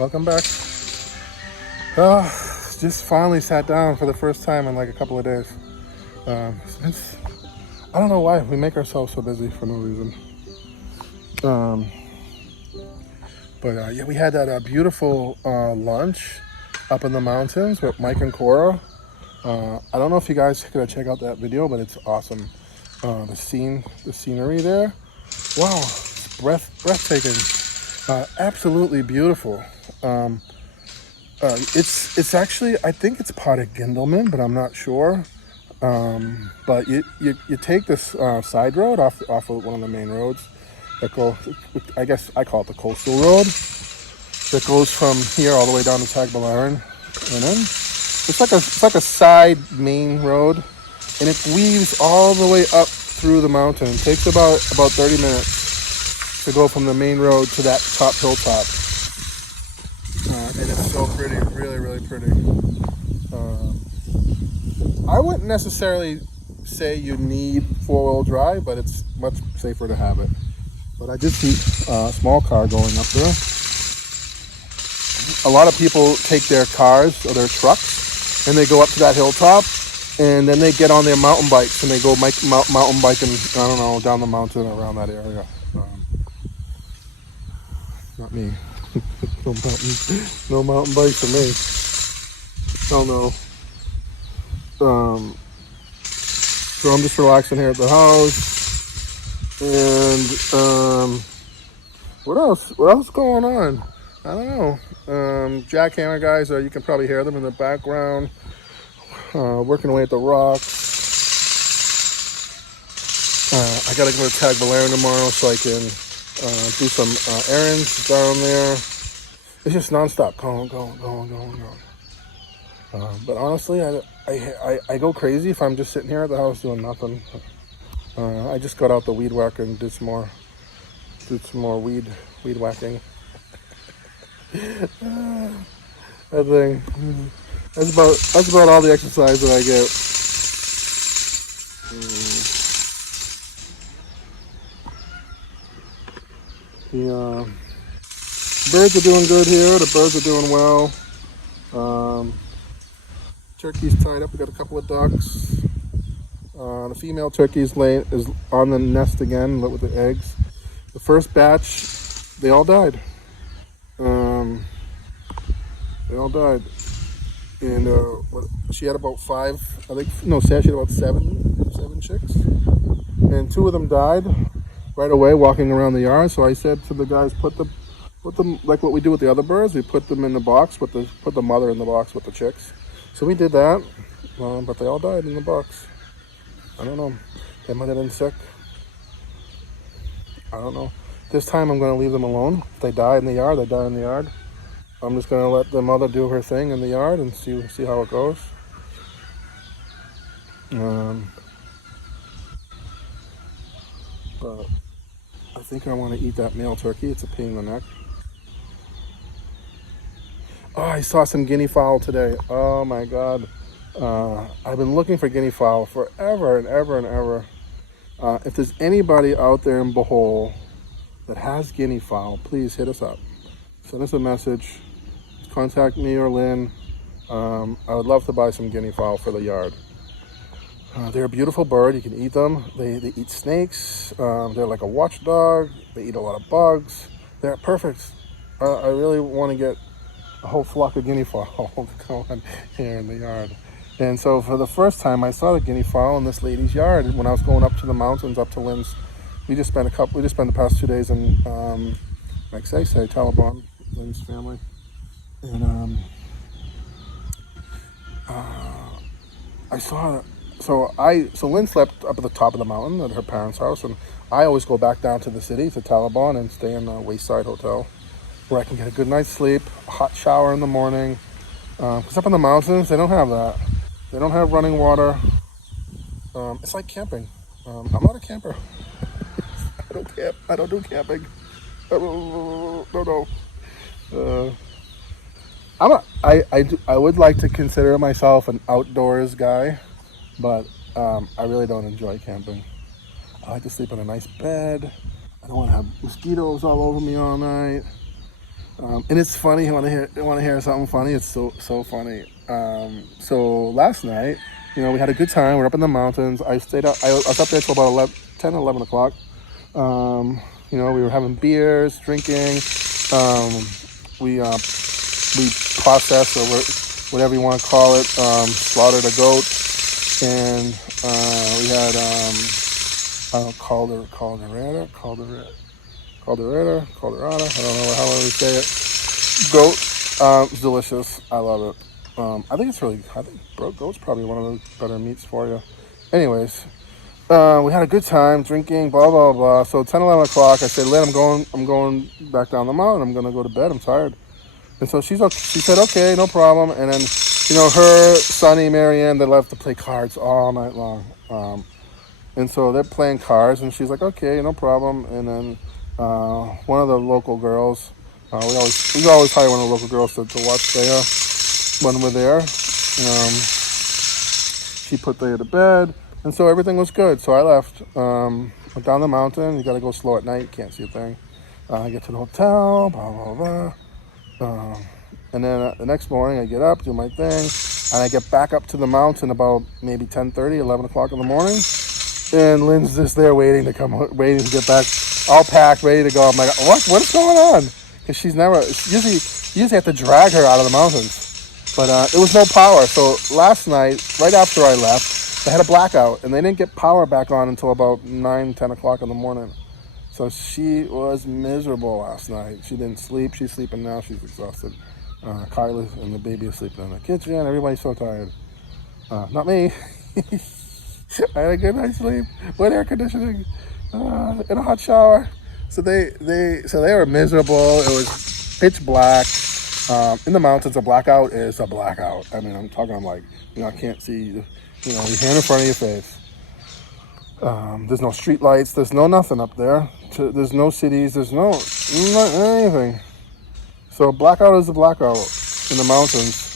Welcome back. Uh, just finally sat down for the first time in like a couple of days. I don't know why we make ourselves so busy for no reason. Um, but yeah, we had that beautiful lunch up in the mountains with Mike and Cora. I don't know if you guys could check out that video, but it's awesome. The scenery there. Wow, it's breathtaking. Absolutely beautiful. It's actually, I think it's part of Gindelman, but I'm not sure. But you take this side road off of one of the main roads that go, I guess I call it the coastal road, that goes from here all the way down to Tagbilaran, and then it's like a side main road, and it weaves all the way up through the mountain. It takes about 30 minutes to go from the main road to that top hilltop. And it's so pretty, really, really pretty. I wouldn't necessarily say you need four-wheel drive, but it's much safer to have it. But I did see a small car going up there. A lot of people take their cars or their trucks and they go up to that hilltop, and then they get on their mountain bikes and they go mountain biking, I don't know, down the mountain around that area. Not me. No mountain bikes for me. Oh no. So I'm just relaxing here at the house. And what else? What else going on? I don't know. Jackhammer guys, you can probably hear them in the background. Working away at the rocks. I gotta go to Tagbilaran tomorrow so I can do some errands down there. It's just nonstop, going. But honestly, I go crazy if I'm just sitting here at the house doing nothing. I just got out the weed whacker and did some more weed whacking. I think that's about all the exercise that I get. The birds are doing good here. The birds are doing well. Turkey's tied up. We got a couple of ducks. The female turkey's is on the nest again with the eggs. The first batch, they all died. And she had about five. She had about seven chicks, and two of them died right away walking around the yard. So I said to the guys, put them like what we do with the other birds. We put them in the box, put the mother in the box with the chicks. So we did that, but they all died in the box. I don't know. They might have been sick. I don't know. This time I'm going to leave them alone. If they die in the yard, they die in the yard. I'm just going to let the mother do her thing in the yard and see how it goes. But I think I want to eat that male turkey. It's a pain in the neck. Oh, I saw some guinea fowl today. Oh my God. I've been looking for guinea fowl forever and ever and ever. If there's anybody out there in Bohol that has guinea fowl, please hit us up. Send us a message. Contact me or Lynn. I would love to buy some guinea fowl for the yard. They're a beautiful bird. You can eat them. They eat snakes. They're like a watchdog. They eat a lot of bugs. They're perfect. I really want to get a whole flock of guinea fowl going here in the yard. And so for the first time, I saw the guinea fowl in this lady's yard when I was going up to the mountains, up to Lynn's. We just spent the past 2 days in, like say, Taliban, Lynn's family. And I saw, so Lynn slept up at the top of the mountain at her parents' house, and I always go back down to the city, to Taliban, and stay in the Wayside Hotel, where I can get a good night's sleep, a hot shower in the morning. Because up in the mountains, they don't have that. They don't have running water. It's like camping. I'm not a camper. I don't camp. I don't do camping. No. I would like to consider myself an outdoors guy, but I really don't enjoy camping. I like to sleep in a nice bed. I don't want to have mosquitoes all over me all night. And it's funny. You want to hear something funny? It's so funny. So last night, we had a good time. We're up in the mountains. I stayed up. I was up there till about 11, 10, 11 o'clock. We were having beers, drinking. We processed, or whatever you want to call it, slaughtered a goat, and we had caldereta. I don't know how we say it. Goat, it's delicious. I love it. I think goat's probably one of the better meats for you. Anyways, we had a good time drinking, blah blah blah. So 10, 11 o'clock, I said, "Lynn, I'm going back down the mountain. I'm gonna go to bed. I'm tired." And so she said, "Okay, no problem." And then, her Sonny, Marianne, they love to play cards all night long. And so they're playing cards, and she's like, "Okay, no problem." And then one of the local girls, we always hire one of the local girls to watch there when we're there. She put Thea to bed, and so everything was good. So I left. Went down the mountain. You got to go slow at night. You can't see a thing. I get to the hotel, blah, blah, blah. And then the next morning I get up, do my thing, and I get back up to the mountain about maybe 10:30, 11 o'clock in the morning. And Lynn's just there waiting to get back, all packed, ready to go. I'm like, what's going on? Because she's usually have to drag her out of the mountains. But it was no power. So last night, right after I left, they had a blackout, and they didn't get power back on until about 9, 10 o'clock in the morning. So she was miserable last night. She didn't sleep. She's sleeping now. She's exhausted. Kyla and the baby are sleeping in the kitchen. Everybody's so tired. Not me. I had a good night's sleep with air conditioning in a hot shower. So they were miserable. It was pitch black. In the mountains, a blackout is a blackout. I mean, I'm like, I can't see, your hand in front of your face. There's no street lights. There's no nothing up there. There's no cities. There's not anything. So blackout is a blackout in the mountains.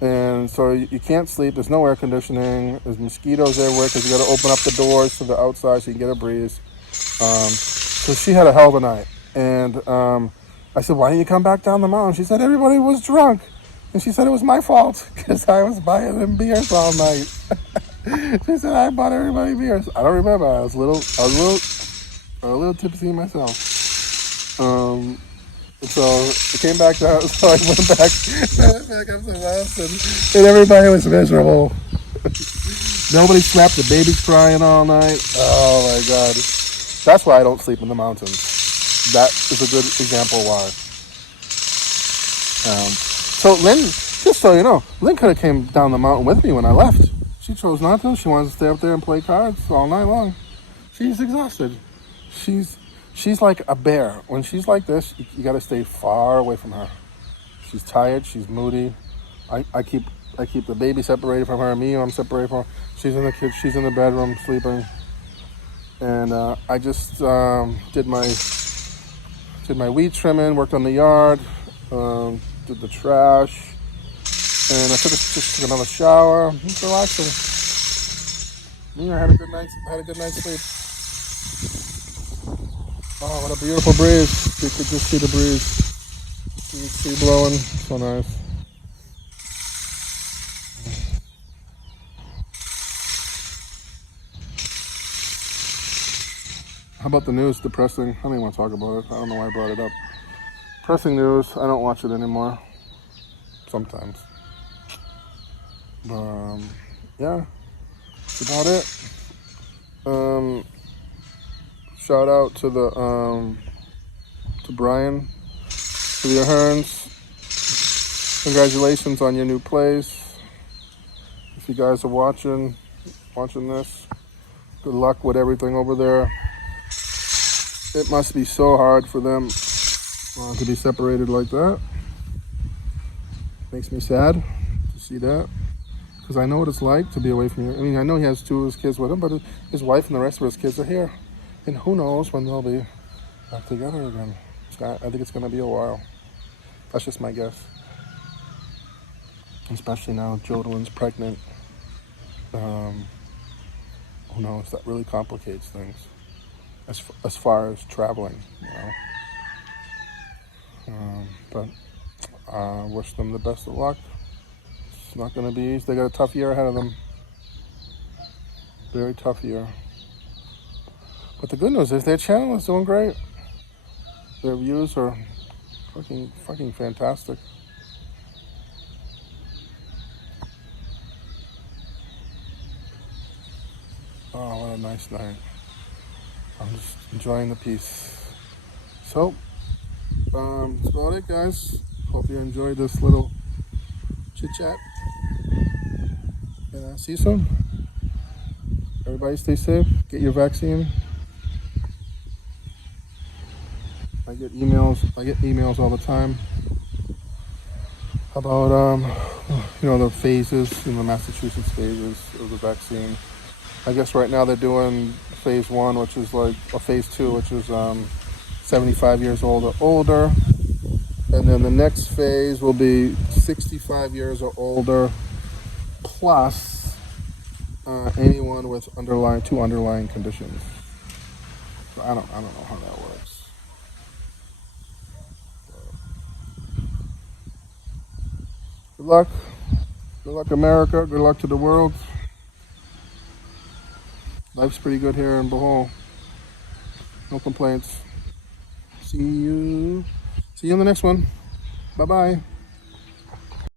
And so you can't sleep. There's no air conditioning. There's mosquitoes everywhere because you got to open up the doors to the outside so you can get a breeze. So she had a hell of a night. And I said, "Why didn't you come back down the mountain?" She said, "Everybody was drunk." And she said, "It was my fault because I was buying them beers all night." She said, "I bought everybody beers." I don't remember. I was a little tipsy myself. So I came back down. So I went back up to the house, and everybody was miserable. Nobody slept. The baby's crying all night. Oh my God! That's why I don't sleep in the mountains. That is a good example why. So Lynn, just so you know, Lynn could have came down the mountain with me when I left. She chose not to. She wanted to stay up there and play cards all night long. She's exhausted. She's like a bear. When she's like this, you got to stay far away from her. She's tired. She's moody. I keep the baby separated from her. Me, I'm separated from her. She's in the kitchen. She's in the bedroom sleeping. And I just did my weed trimming, worked on the yard, did the trash, and I just took another shower. Just relaxing. I had a good night's sleep. Oh, what a beautiful breeze! You could just see the breeze. You can see blowing. So nice. How about the news? Depressing. I don't even want to talk about it. I don't know why I brought it up. Depressing news. I don't watch it anymore. Sometimes. But, yeah. That's about it. Shout out to to Brian for the Aherns. Congratulations on your new place. If you guys are watching this, good luck with everything over there. It must be so hard for them to be separated like that. Makes me sad to see that. Because I know what it's like to be away from you. I mean, I know he has 2 of his kids with him, but his wife and the rest of his kids are here. And who knows when they'll be back together again. I think it's going to be a while. That's just my guess. Especially now Jodelyn's pregnant. Who knows? That really complicates things. As far as traveling, But I wish them the best of luck. It's not going to be easy. They got a tough year ahead of them. Very tough year. But the good news is their channel is doing great. Their views are fucking fantastic. Oh, what a nice night. I'm just enjoying the peace. So, that's about it, guys. Hope you enjoyed this little chit chat. And see you soon. Everybody stay safe. Get your vaccine. I get emails all the time about the phases in the Massachusetts phases of the vaccine. I guess right now they're doing phase 1, which is like a phase 2, which is 75 years old or older, and then the next phase will be 65 years or older plus anyone with two underlying conditions. So I don't know how that works. Good luck. Good luck, America. Good luck to the world. Life's pretty good here in Bohol. No complaints. See you in the next one. Bye-bye.